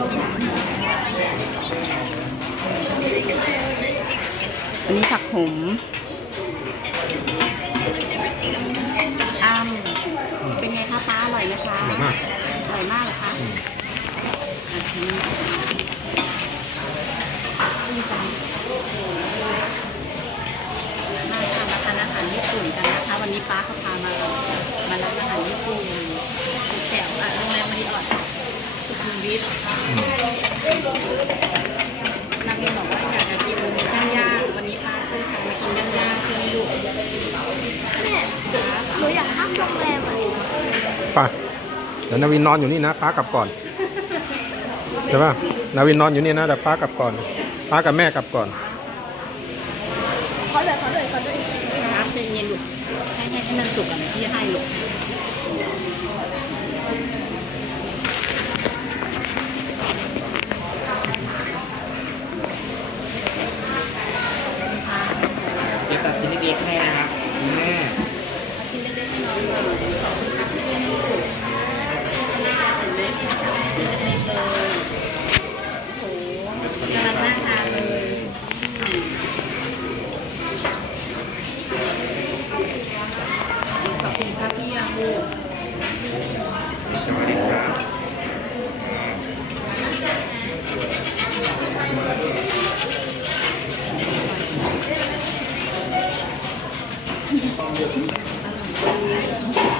อันนี้ผักหมอ้ำเป็นไงคะป้าอร่อยไหมคะอร่อยมากอร่อยมากเหรอคะอะทีนี้ดีจังมาค่ะมาทานอาหารญี่ปุ่นกันนะคะ วันนี้ป้าเขาพามามาร้านอาหารญี่ปุ่นแถวอะโรงแรมมาริออทสุขุมวิท นางเรียนบอกว่าอยากจะกินย่างย่างๆวันนี้ป้าก็เลยพามากินย่างย่างๆใช่ไหมลูกแม่หนูอยากพักโรงแรมอะไป่ะเดี๋ยวนาวินนอนอยู่นี่นะป้ากลับก่อนใช่ป่ะนาวินนอนอยู่นี่นะแต่ป้ากลับก่อนป้ากับแม่กลับก่อนขอเลยขอเลยขอเลยน้ำเป็นเย็นลูกให้ให้ให้มันสุกอะที่ให้ลูก ล็กๆให้นะครับคุณแม่กินเล็กๆให้น้องหน่อย Thank you.